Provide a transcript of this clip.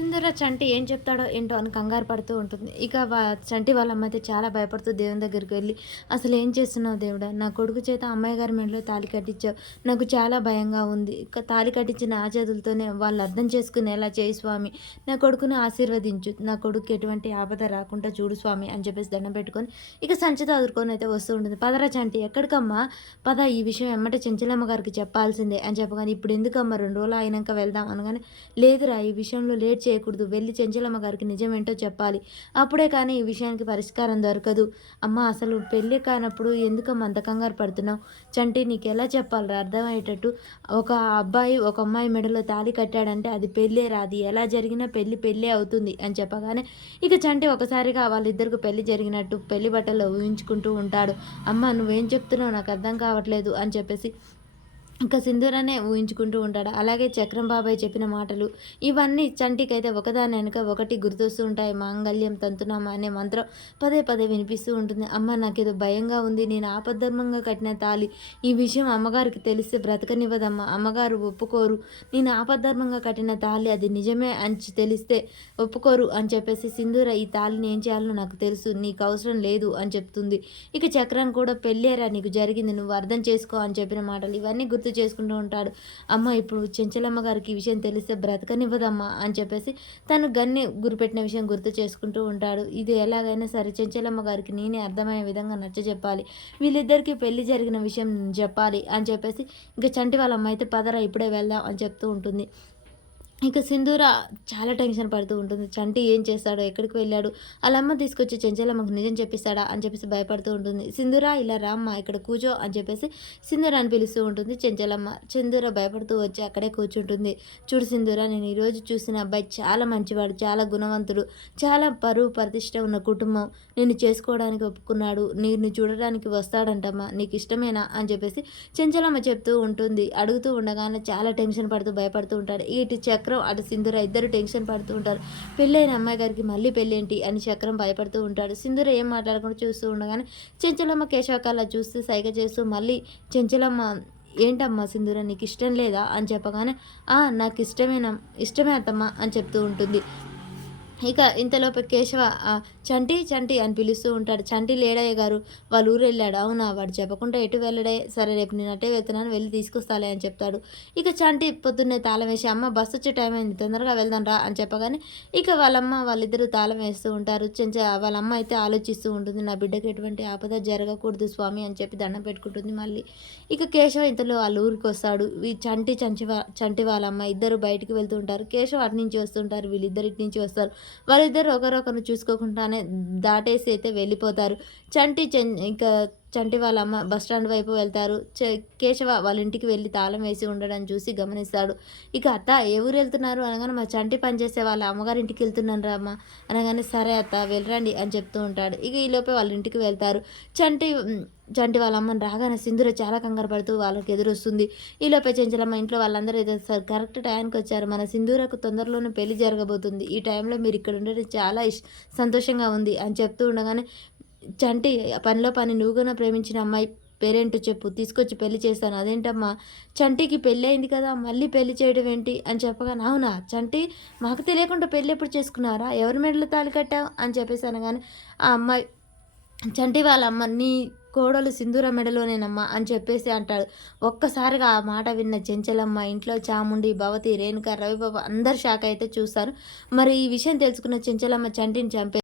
సింధూర చంటి ఏం చెప్తాడో ఏంటో అని కంగారు పడుతూ ఉంటుంది. ఇక చంటి వాళ్ళమ్మ అయితే చాలా భయపడుతూ దేవుని దగ్గరికి వెళ్ళి, "అసలు ఏం చేస్తున్నావు దేవుడా? నా కొడుకు చేత అమ్మాయి గారి మెడలో తాళి కట్టించావు. నాకు చాలా భయంగా ఉంది. ఇక తాళి కట్టించిన ఆ చేతులతోనే వాళ్ళు అర్థం చేసుకునేలా చేయి స్వామి. నా కొడుకుని ఆశీర్వదించు. నా కొడుకుకి ఎటువంటి ఆపద రాకుండా చూడు స్వామి" అని చెప్పేసి దండం పెట్టుకొని ఇక సంచిత అదురుకొని అయితే వస్తూ ఉంటుంది. "పదరా చంటి, ఎక్కడికమ్మా? పద, ఈ విషయం ఎమ్మటే చెంచలమ్మ గారికి చెప్పాల్సిందే" అని చెప్పగానే, "ఇప్పుడు ఎందుకమ్మా, 2 రోజులు అయినాక వెళ్దాం" అనగానే, "లేదురా, ఈ విషయంలో లేట్ చేయకూడదు. వెళ్ళి చెంచలమ్మ గారికి నిజమేంటో చెప్పాలి. అప్పుడే కానీ ఈ విషయానికి పరిష్కారం దొరకదు. అమ్మ, అసలు పెళ్ళి కానప్పుడు ఎందుకమ్మ అంత కంగారు పడుతున్నావు? చంటి, నీకెలా చెప్పాలిరా అర్థమయ్యేటట్టు? ఒక అబ్బాయి ఒక అమ్మాయి మెడలో తాళి కట్టాడంటే అది పెళ్ళేరా. అది ఎలా జరిగినా పెళ్ళే అవుతుంది" అని చెప్పగానే ఇక చంటి ఒకసారిగా వాళ్ళిద్దరికి పెళ్లి జరిగినట్టు పెళ్లి బట్టల్లో ఊహించుకుంటూ ఉంటాడు. "అమ్మ, నువ్వేం చెప్తున్నావు నాకు అర్థం కావట్లేదు" అని చెప్పేసి ఇంకా సింధూరనే ఊహించుకుంటూ ఉంటాడు. అలాగే చక్రం బాబాయ్ చెప్పిన మాటలు ఇవన్నీ చంటికైతే ఒకదాని వెనక ఒకటి గుర్తొస్తూ ఉంటాయి. మాంగళ్యం తంతునామ అనే మంత్రం పదే పదే వినిపిస్తూ ఉంటుంది. "అమ్మ, నాకేదో భయంగా ఉంది. నేను ఆపద్ధర్మంగా కట్టిన తాళి. ఈ విషయం అమ్మగారికి తెలిస్తే బ్రతకనివ్వదమ్మా. అమ్మగారు ఒప్పుకోరు. నేను ఆపద్ధర్మంగా కట్టిన తాళి అది నిజమే అని తెలిస్తే ఒప్పుకోరు" అని చెప్పేసి, "సింధూర, ఈ తాళిని ఏం చేయాలో నాకు తెలుసు. నీకు అవసరం లేదు" అని చెప్తుంది. ఇక చక్రం కూడా, "పెళ్ళేరా నీకు జరిగింది. నువ్వు అర్థం చేసుకో" అని చెప్పిన మాటలు ఇవన్నీ గుర్తు చేసుకుంటూ ఉంటాడు. "అమ్మ, ఇప్పుడు చెంచలమ్మ గారికి ఈ విషయం తెలిస్తే బ్రతకనివ్వదమ్మా" అని చెప్పేసి తను గన్ని గురిపెట్టిన విషయం గుర్తు చేసుకుంటూ ఉంటాడు. ఇది ఎలాగైనా సరే చెంచలమ్మ గారికి నేనే అర్థమయ్యే విధంగా నచ్చజెప్పాలి. వీళ్ళిద్దరికీ పెళ్లి జరిగిన విషయం చెప్పాలి అని చెప్పేసి ఇంక చంటి వాళ్ళ అమ్మ అయితే, "పదరా, ఇప్పుడే వెళ్దాం" అని చెప్తూ ఉంటుంది. ఇక సింధూర చాలా టెన్షన్ పడుతూ ఉంటుంది. చంటి ఏం చేస్తాడో, ఎక్కడికి వెళ్ళాడు, ఆళ్ళమ్మ తీసుకొచ్చి చెంచలమ్మకు నిజం చెప్పిస్తాడా అని చెప్పేసి భయపడుతూ ఉంటుంది. "సింధూర, ఇలా రామ్మా, ఇక్కడ కూర్చో" అని చెప్పేసి సింధూర అని పిలుస్తూ ఉంటుంది చెంచలమ్మ. సింధూర భయపడుతూ వచ్చి అక్కడే కూర్చుంటుంది. "చూడు సింధూర, నేను ఈరోజు చూసిన అబ్బాయి చాలా మంచివాడు, చాలా గుణవంతుడు, చాలా పరువు ప్రతిష్ట ఉన్న కుటుంబం. నిన్ను చేసుకోవడానికి ఒప్పుకున్నాడు. నిన్ను చూడడానికి వస్తాడంటమ్మా. నీకు ఇష్టమేనా" అని చెప్పేసి చెంచలమ్మ చెప్తూ ఉంటుంది. అడుగుతూ ఉండగానే చాలా టెన్షన్ పడుతూ భయపడుతూ ఉంటాడు. ఇటు చక్రం అటు సింధూర ఇద్దరు టెన్షన్ పడుతూ ఉంటారు. పెళ్ళైన అమ్మాయి గారికి మళ్ళీ పెళ్ళేంటి అని చక్రం భయపడుతూ ఉంటాడు. సింధూర ఏం మాట్లాడకుండా చూస్తూ ఉండగానే చెంచలమ్మ కేశవకాల చూస్తూ సైగ చేస్తూ మళ్ళీ చెంచలమ్మ, "ఏంటమ్మా సింధూర, నీకు ఇష్టం లేదా" అని చెప్పగానే, నాకు ఇష్టమే అత్తమ్మ" అని చెప్తూ ఉంటుంది. ఇక ఇంతలోపు కేశవ చంటి చంటి అని పిలుస్తూ ఉంటాడు. "చంటి లేడయ్య గారు, వాళ్ళ ఊరు వెళ్ళాడు." "అవునా, వాడు చెప్పకుండా ఎటు వెళ్ళడే? సరే, రేపు నేను అట్టే వెళ్తున్నాను, వెళ్ళి తీసుకొస్తాలే" అని చెప్తాడు. ఇక చంటి పొద్దున్నే తాళం వేసి, "అమ్మ, బస్సు వచ్చే టైం అయింది, తొందరగా వెళ్దాం రా" అని చెప్పగానే ఇక వాళ్ళమ్మ వాళ్ళిద్దరూ తాళం వేస్తూ ఉంటారు. వాళ్ళమ్మ అయితే ఆలోచిస్తూ ఉంటుంది. "నా బిడ్డకి ఎటువంటి ఆపద జరగకూడదు స్వామి" అని చెప్పి దండం పెట్టుకుంటుంది మళ్ళీ. ఇక కేశవ ఇంతలో వాళ్ళ ఊరికి వస్తాడు. ఈ చంటి వాళ్ళమ్మ ఇద్దరు బయటికి వెళ్తూ ఉంటారు. కేశవ అటు నుంచి వస్తుంటారు, వీళ్ళిద్దరు ఇటు నుంచి వస్తారు. వాళ్ళిద్దరు ఒకరొకరు చూసుకోకుండానే దాటేసి అయితే వెళ్ళిపోతారు. ఇంకా చంటి వాళ్ళ అమ్మ బస్ స్టాండ్ వైపు వెళ్తారు. కేశవ వాళ్ళ ఇంటికి వెళ్ళి తాళం వేసి ఉండడం చూసి గమనిస్తాడు. ఇక, "అత్త, ఏ ఊరు వెళ్తున్నారు" అనగానే, "మా చంటి పనిచేసే వాళ్ళ అమ్మగారింటికి వెళ్తున్నాను రా అమ్మ" అనగానే, "సరే అత్త, వెళ్ళరండి" అని చెప్తూ ఉంటాడు. ఇక ఈలోపే వాళ్ళ ఇంటికి వెళ్తారు. చంటి వాళ్ళ అమ్మని రాగానే సింధూర చాలా కంగారు పడుతూ వాళ్ళకి ఎదురొస్తుంది. ఈలోపే చెంచలమ్మ, "ఇంట్లో వాళ్ళందరూ ఏదో సార్ కరెక్ట్ టైంకి వచ్చారు. మన సింధూరకు తొందరలోనే పెళ్లి జరగబోతుంది. ఈ టైంలో మీరు ఇక్కడ ఉండడం చాలా సంతోషంగా ఉంది" అని చెప్తూ ఉండగానే, "చంటి, పనిలో పని నువ్వు కూడా ప్రేమించిన అమ్మాయి పేరేంటో చెప్పు, తీసుకొచ్చి పెళ్లి చేస్తాను." "అదేంటమ్మా, చంటికి పెళ్ళి అయింది కదా, మళ్ళీ పెళ్లి చేయడం ఏంటి" అని చెప్పగానే, "అవునా చంటి, మాకు తెలియకుండా పెళ్ళి ఎప్పుడు చేసుకున్నారా? ఎవరి మెడలో తాళి కట్టావు" అని చెప్పేసి అనగానే ఆ అమ్మాయి, "చంటి వాళ్ళ అమ్మ, నీ కోడలు సింధూర మెడలోనేనమ్మా" అని చెప్పేసి అంటాడు. ఒక్కసారిగా ఆ మాట విన్న చెంచలమ్మ, ఇంట్లో చాముండి, భవతి, రేణుక, రవిబాబు అందరు షాక్ అయితే చూస్తారు. మరి ఈ విషయం తెలుసుకున్న చెంచలమ్మ చంటిని చంపే